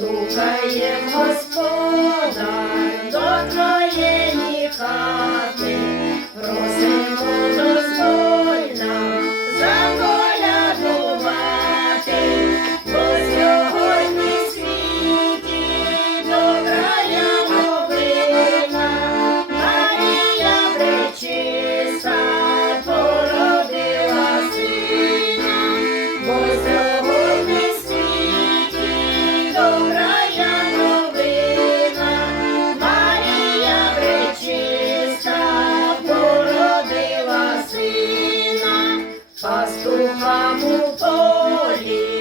Слухаєм Господа, добра. пастухам у полі.